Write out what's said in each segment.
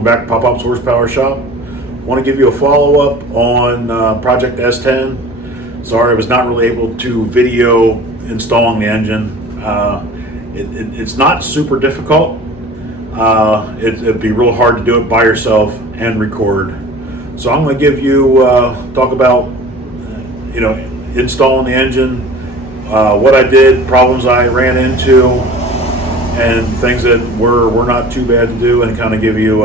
Welcome back to Pop-Up's Horsepower Shop. I want to give you a follow-up on Project S10. Sorry I was not really able to video installing the engine. It's not super difficult. It'd be real hard to do it by yourself and record. So I'm going to give you, talk about, installing the engine, what I did, problems I ran into, and things that were not too bad to do, and kind of give you,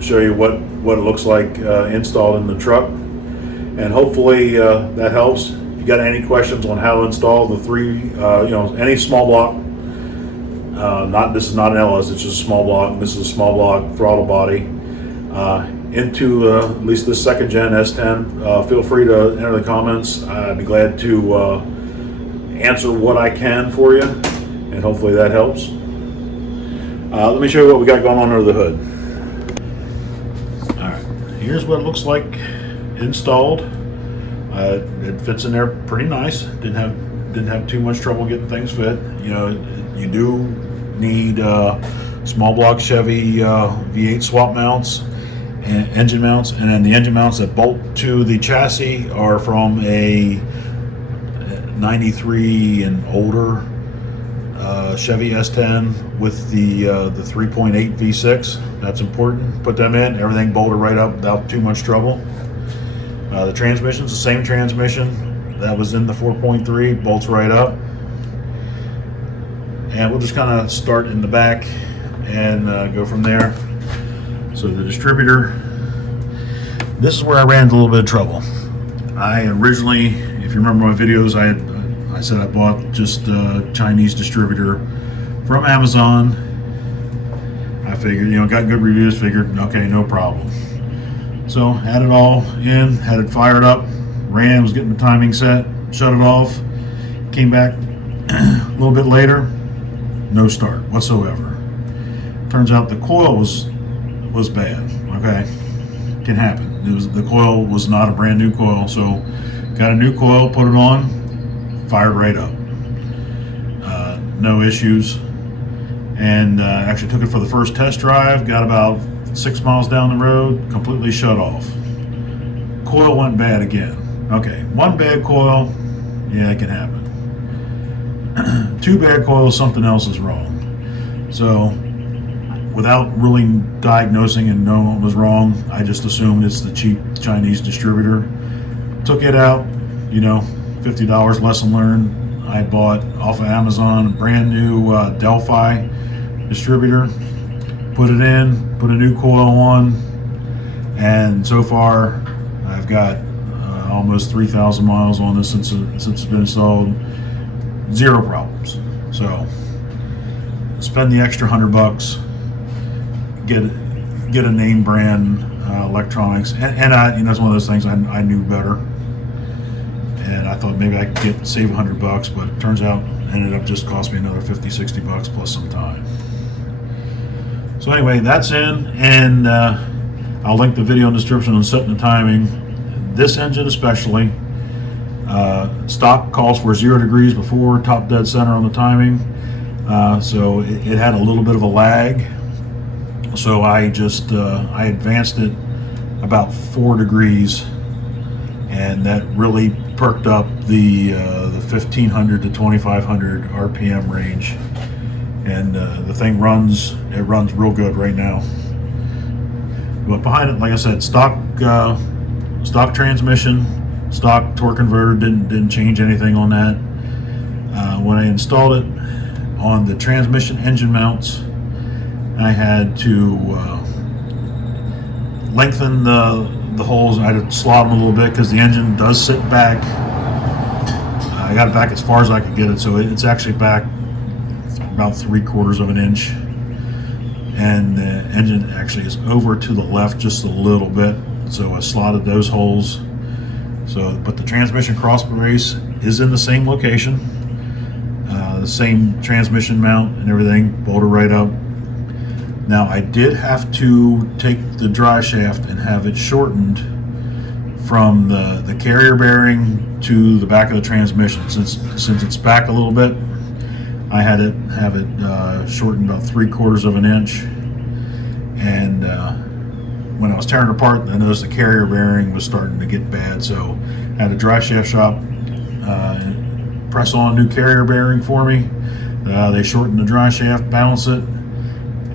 show you what it looks like installed in the truck. And hopefully that helps. If you got any questions on how to install the three, any small block, this is not an LS, it's just a small block. This is a small block throttle body into at least this second gen S10. Feel free to enter the comments. I'd be glad to answer what I can for you, and hopefully that helps. Let me show you what we got going on under the hood. All right, here's what it looks like installed. It fits in there pretty nice. Didn't have too much trouble getting things fit. You do need small block Chevy V8 swap mounts and engine mounts, and then the engine mounts that bolt to the chassis are from a 93 and older Chevy S10 with the 3.8 V6. That's important. Put them in, everything bolted right up without too much trouble. The transmission's the same transmission that was in the 4.3, bolts right up. And we'll just kind of start in the back and go from there. So the distributor, this is where I ran into a little bit of trouble. I originally, if you remember my videos, I said I bought just a Chinese distributor from Amazon. I figured, got good reviews, figured, okay, no problem. So had it all in, had it fired up, ran, was getting the timing set, shut it off, came back a little bit later, no start whatsoever. Turns out the coil was bad. Okay, can happen. The coil was not a brand new coil, so got a new coil, put it on, fired right up. No issues. And actually took it for the first test drive, got about 6 miles down the road, completely shut off. Coil went bad again. Okay, one bad coil, yeah, it can happen. Two bad coils, something else is wrong. So without really diagnosing and knowing what was wrong, I just assumed it's the cheap Chinese distributor. Took it out, $50 lesson learned. I bought off of Amazon a brand new Delphi distributor. Put it in, put a new coil on, and so far I've got almost 3,000 miles on this since it's been installed. Zero problems. So spend the extra $100, get a name brand electronics, and it's one of those things I knew better, and I thought maybe I could save $100, but it turns out it ended up just cost me another $50-$60 plus some time. So anyway, that's in, and I'll link the video in the description on setting the timing. This engine especially, stock calls for 0 degrees before, top dead center on the timing. So it had a little bit of a lag. So I advanced it about 4 degrees, and that really perked up the 1500 to 2500 RPM range. And the thing runs real good right now. But behind it, like I said, stock transmission, stock torque converter, didn't change anything on that. When I installed it on the transmission engine mounts, I had to lengthen the holes. I had to slot them a little bit because the engine does sit back. I got it back as far as I could get it, so it's actually back about 3/4 of an inch, and the engine actually is over to the left just a little bit, so I slotted those holes. But the transmission cross brace is in the same location, the same transmission mount and everything, bolted right up. Now I did have to take the drive shaft and have it shortened from the carrier bearing to the back of the transmission. Since it's back a little bit, I had to have it shortened about 3/4 of an inch, and when I was tearing it apart, I noticed the carrier bearing was starting to get bad, so I had a drive shaft shop press on a new carrier bearing for me. They shortened the drive shaft, balance it,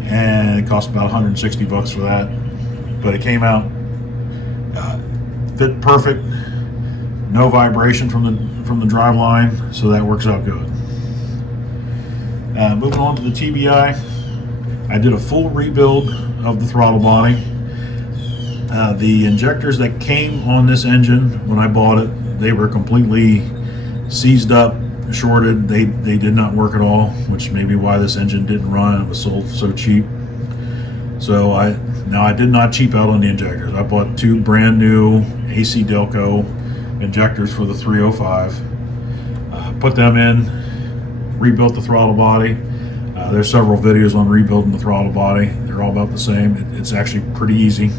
and it cost about 160 bucks for that. But it came out, fit perfect, no vibration from the drive line, so that works out good. Moving on to the TBI, I did a full rebuild of the throttle body. The injectors that came on this engine when I bought it, they were completely seized up, shorted. They did not work at all, which may be why this engine didn't run. It was sold so cheap. So I did not cheap out on the injectors. I bought 2 brand new AC Delco injectors for the 305. Put them in, rebuilt the throttle body. There's several videos on rebuilding the throttle body. They're all about the same. It's actually pretty easy.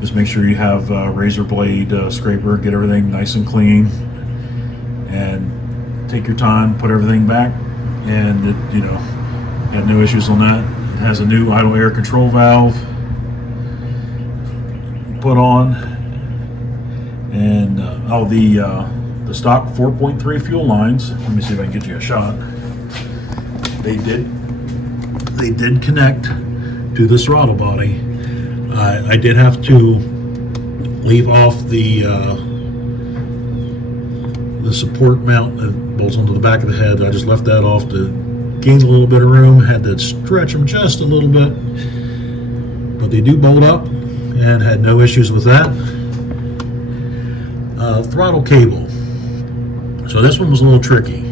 Just make sure you have a razor blade scraper, get everything nice and clean, and take your time, put everything back, and it, had no issues on that. It has a new idle air control valve put on, and the stock 4.3 fuel lines. Let me see if I can get you a shot. They did connect to the throttle body. I did have to leave off the support mount that bolts onto the back of the head. I just left that off to gain a little bit of room. Had to stretch them just a little bit, but they do bolt up, and had no issues with that. Throttle cable. So this one was a little tricky.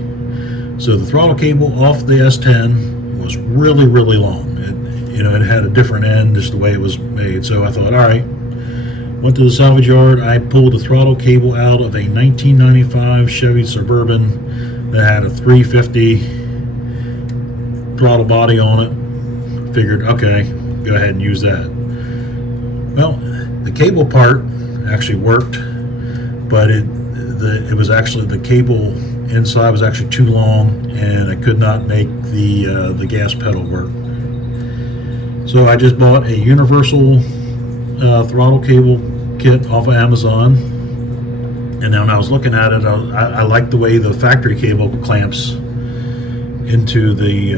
So the throttle cable off the S10 was really, really long. It had a different end, just the way it was made. So I thought, all right, went to the salvage yard. I pulled the throttle cable out of a 1995 Chevy Suburban that had a 350 throttle body on it. Figured, okay, go ahead and use that. Well, the cable part actually worked, but it was actually, the cable inside was actually too long, and I could not make the gas pedal work. So I just bought a universal throttle cable kit off of Amazon, and then when I was looking at it, I liked the way the factory cable clamps into the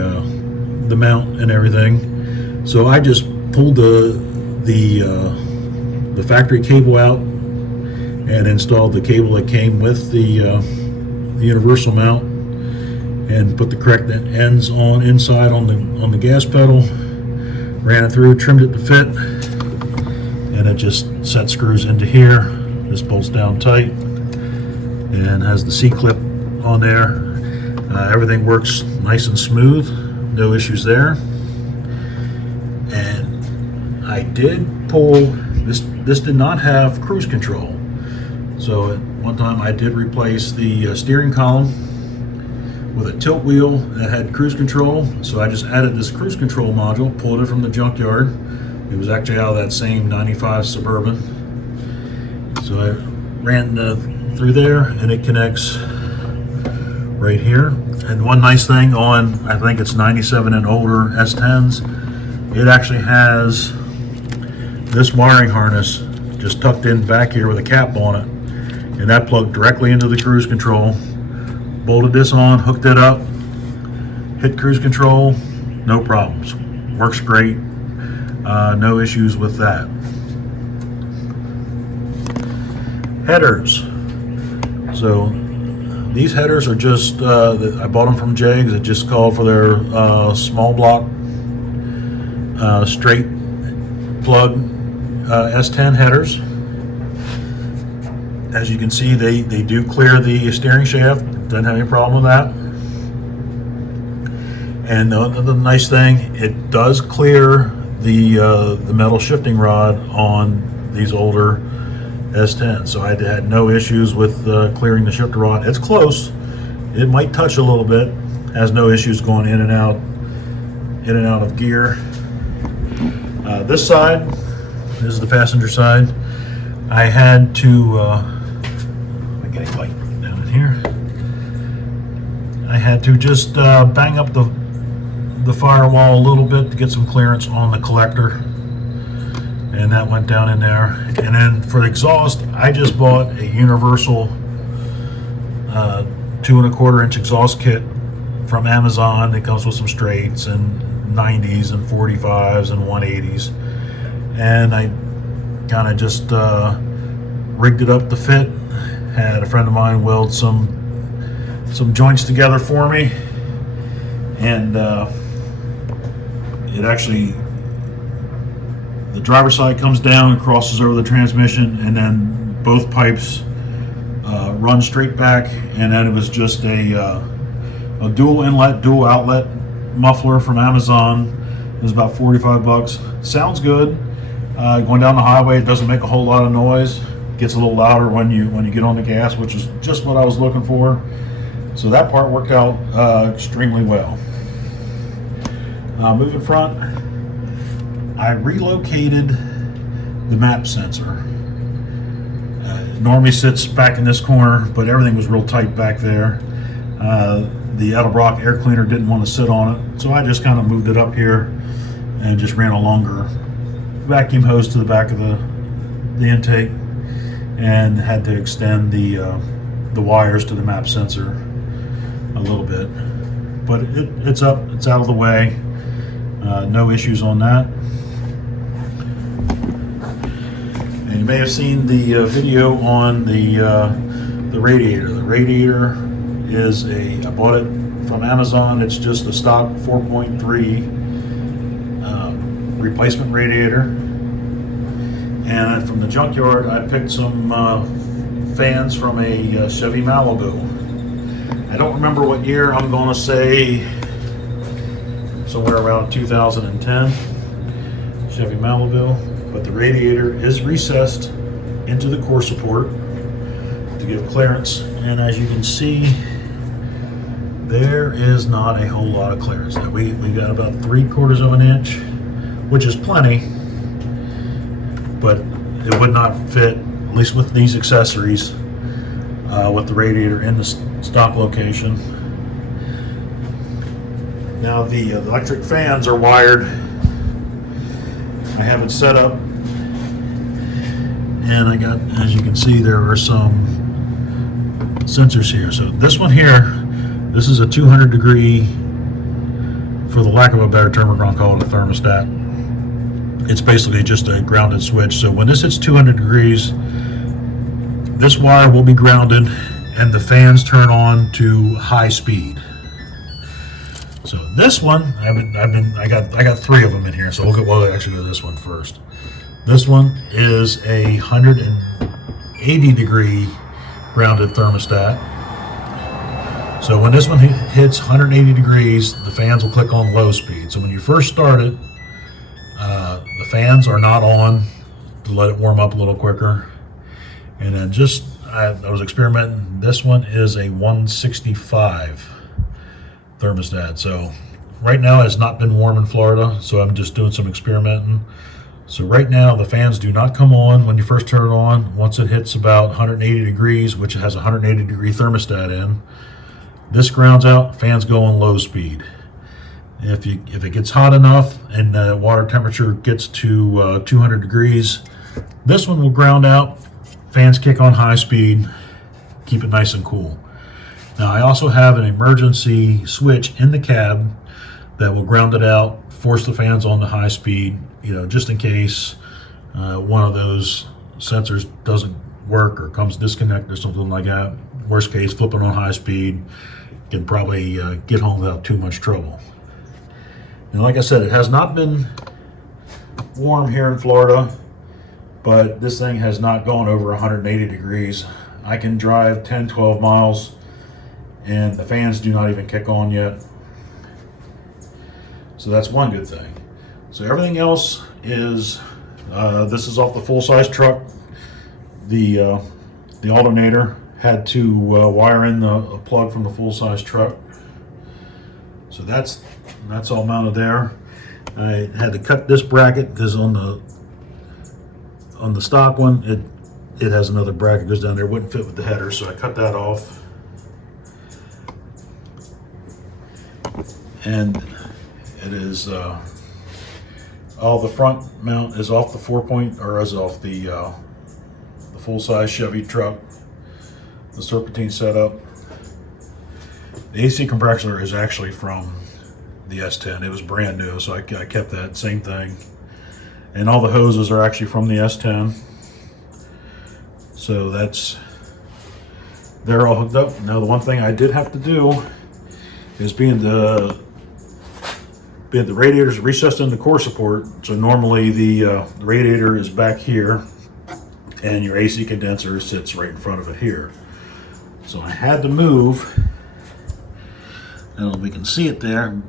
mount and everything. So I just pulled the factory cable out and installed the cable that came with the universal mount, and put the correct ends on inside on the gas pedal. Ran it through, trimmed it to fit, and it just set screws into here. This bolts down tight and has the C-clip on there. Everything works nice and smooth, no issues there. And I did pull this. This did not have cruise control, so at one time I did replace the steering column with a tilt wheel that had cruise control. So I just added this cruise control module, pulled it from the junkyard. It was actually out of that same 95 Suburban. So I ran through there, and it connects right here. And one nice thing on, I think it's 97 and older S10s, it actually has this wiring harness just tucked in back here with a cap on it, and that plugged directly into the cruise control. Bolted this on, hooked it up, hit cruise control, no problems. Works great, no issues with that. Headers. So these headers are just, I bought them from Jegs. It just called for their small block, straight plug S10 headers. As you can see, they do clear the steering shaft. Doesn't have any problem with that. And the nice thing, it does clear the metal shifting rod on these older S10s. So I had no issues with clearing the shifter rod. It's close. It might touch a little bit. Has no issues going in and out of gear. This side, this is the passenger side. I had to. I'm getting light down in here. I had to just bang up the firewall a little bit to get some clearance on the collector. and that went down in there. And then for the exhaust, I just bought a universal 2 1/4 inch exhaust kit from Amazon. It comes with some straights and 90s and 45s and 180s, and I kind of just rigged it up to fit. Had a friend of mine weld some joints together for me, and it actually, the driver's side comes down and crosses over the transmission, and then both pipes run straight back. And then it was just a dual inlet, dual outlet muffler from Amazon. It was about 45 bucks. Sounds good. Going down the highway, it doesn't make a whole lot of noise. It gets a little louder when you get on the gas, which is just what I was looking for. So that part worked out extremely well. Moving front, I relocated the map sensor. It normally sits back in this corner, but everything was real tight back there. The Edelbrock air cleaner didn't want to sit on it, so I just kind of moved it up here and just ran a longer vacuum hose to the back of the intake, and had to extend the wires to the map sensor a little bit. But it's up, it's out of the way. No issues on that. And you may have seen the video on the radiator. The radiator is I bought it from Amazon. It's just a stock 4.3 replacement radiator. And from the junkyard, I picked some fans from a Chevy Malibu. I don't remember what year. I'm going to say somewhere around 2010 Chevy Malibu. But the radiator is recessed into the core support to give clearance. And as you can see, there is not a whole lot of clearance. Now we got about 3/4 of an inch, which is plenty, but it would not fit, at least with these accessories, with the radiator in the stock location. Now the electric fans are wired. I have it set up, and I got, as you can see, there are some sensors here. So this one here, this is a 200-degree, for the lack of a better term, we're going to call it a thermostat. It's basically just a grounded switch. So when this hits 200 degrees, this wire will be grounded and the fans turn on to high speed. So this one, I got 3 of them in here. So we'll actually go to this one first. This one is a 180-degree grounded thermostat. So when this one hits 180 degrees, the fans will click on low speed. So when you first start it, the fans are not on to let it warm up a little quicker. And then I was experimenting. This one is a 165 thermostat. So right now it's not been warm in Florida, so I'm just doing some experimenting. So right now the fans do not come on when you first turn it on. Once it hits about 180 degrees, which has a 180 degree thermostat in, this grounds out, fans go on low speed. If it gets hot enough and the water temperature gets to 200 degrees, this one will ground out, fans kick on high speed, keep it nice and cool. Now I also have an emergency switch in the cab that will ground it out, force the fans on to high speed, just in case one of those sensors doesn't work or comes disconnected or something like that. Worst case, flip it on high speed, can probably get home without too much trouble. And like I said, it has not been warm here in Florida, but this thing has not gone over 180 degrees. I can drive 10, 12 miles and the fans do not even kick on yet. So that's one good thing. So everything else is, this is off the full-size truck. The alternator had to wire in a plug from the full-size truck. So that's all mounted there. I had to cut this bracket because on the stock one, it has another bracket goes down there, wouldn't fit with the header, so I cut that off. And it is All the front mount is off the 4-point, or is off the full-size Chevy truck. The serpentine setup. The AC compressor is actually from the S10. It was brand new, so I kept that same thing. And all the hoses are actually from the S10. So they're all hooked up. Now the one thing I did have to do is being the radiator is recessed into core support. So normally the radiator is back here and your AC condenser sits right in front of it here. So I had to move. I don't know if we can see it there,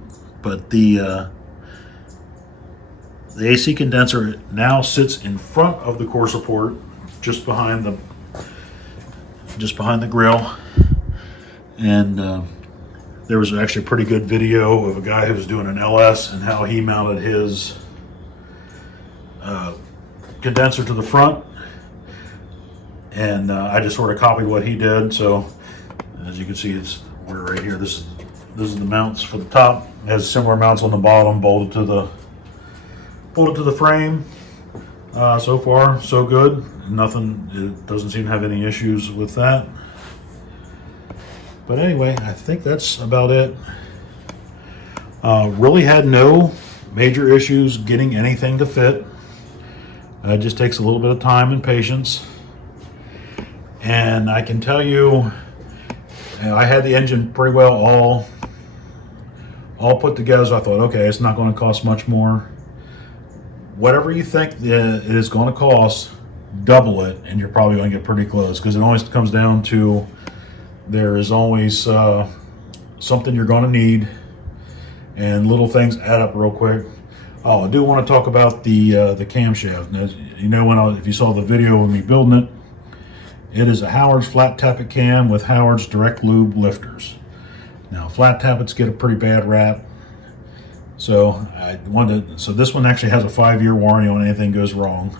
but the AC condenser now sits in front of the core support, just behind the grill. And there was actually a pretty good video of a guy who was doing an LS and how he mounted his condenser to the front. And I just sort of copied what he did. So as you can see, we're right here. This is the mounts for the top. It has similar mounts on the bottom, bolted to the frame. So far, so good. Nothing. It doesn't seem to have any issues with that. But anyway, I think that's about it. Really had no major issues getting anything to fit. It just takes a little bit of time and patience. And I can tell you, I had the engine pretty well all put together. So I thought, okay, it's not going to cost much more. Whatever you think it is going to cost, double it, and you're probably going to get pretty close, because it always comes down to there is always something you're going to need, and little things add up real quick. Oh, I do want to talk about the camshaft. Now, you know, if you saw the video of me building it, it is a Howard's flat tappet cam with Howard's direct lube lifters. Now, flat tappets get a pretty bad rap. So so this one actually has a 5-year warranty on anything goes wrong.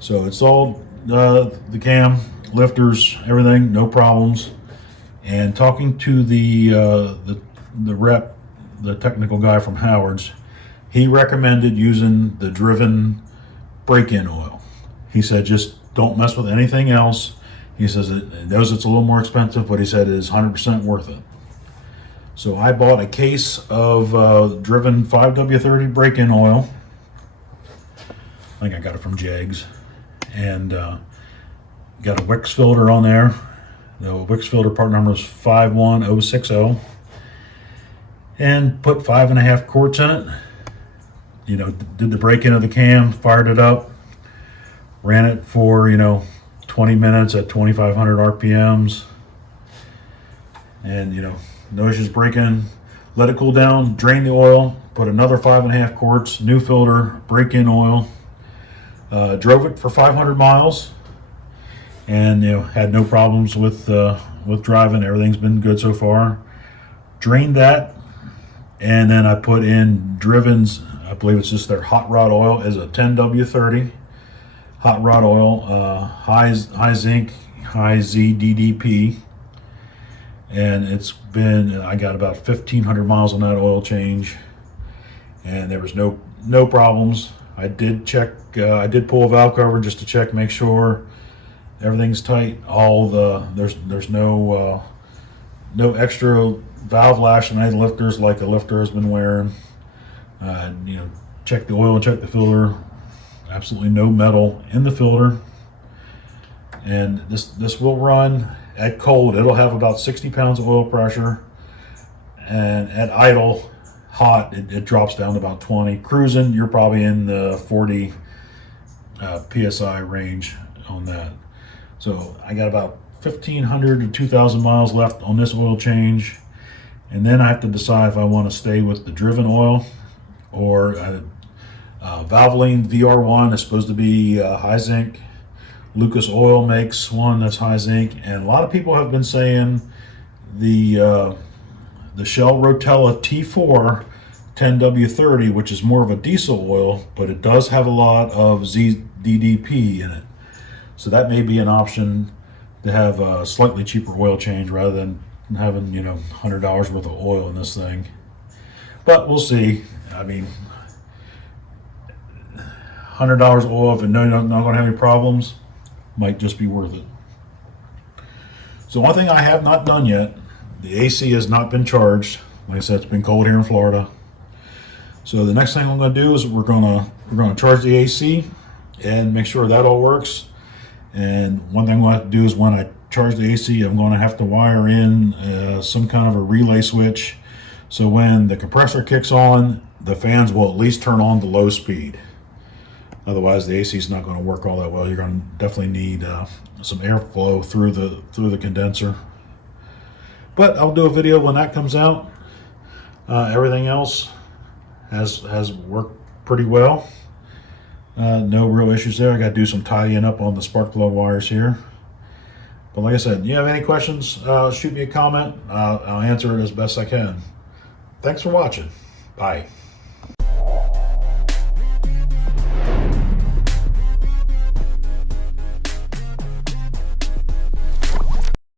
So it's all the cam, lifters, everything, no problems. And talking to the rep, the technical guy from Howard's, he recommended using the Driven break-in oil. He said just don't mess with anything else. He says it knows it's a little more expensive, but he said it is 100% worth it. So I bought a case of Driven 5W30 break-in oil. I think I got it from Jags. And got a Wix filter on there. The Wix filter part number is 51060. And put 5.5 quarts in it. You know, did the break-in of the cam, fired it up, ran it for 20 minutes at 2,500 RPMs, and no issues break-in. Let it cool down, drain the oil, put another 5.5 quarts, new filter, break-in oil. Drove it for 500 miles, and had no problems with driving. Everything's been good so far. Drained that, and then I put in Driven's, I believe it's just their hot rod oil, is a 10W30 hot rod oil, high zinc, high Z DDP. And I got about 1,500 miles on that oil change, and there was no problems. I did check, I did pull a valve cover just to check, make sure everything's tight. There's no extra valve lash on any lifters like a lifter has been wearing. Check the oil and check the filter. Absolutely no metal in the filter. And this will run at cold. It'll have about 60 pounds of oil pressure, and at idle, hot, it drops down to about 20. Cruising, you're probably in the 40 PSI range on that. So I got about 1,500 to 2,000 miles left on this oil change, and then I have to decide if I want to stay with the Driven oil or Valvoline VR1 is supposed to be high zinc. Lucas Oil makes one that's high zinc, and a lot of people have been saying the Shell Rotella T4 10W30, which is more of a diesel oil, but it does have a lot of ZDDP in it. So that may be an option to have a slightly cheaper oil change rather than having $100 worth of oil in this thing. But we'll see. I mean, $100 oil, if you know you're not going to have any problems, might just be worth it. So one thing I have not done yet, the AC has not been charged. Like I said, it's been cold here in Florida. So the next thing I'm going to do is we're going to charge the AC and make sure that all works. And one thing we'll have to do is when I charge the AC, I'm going to have to wire in some kind of a relay switch. So when the compressor kicks on, the fans will at least turn on the low speed. Otherwise, the AC is not going to work all that well. You're going to definitely need some airflow through the condenser. But I'll do a video when that comes out. Everything else has worked pretty well. No real issues there. I got to do some tidying up on the spark plug wires here. But like I said, if you have any questions, shoot me a comment. I'll answer it as best I can. Thanks for watching. Bye.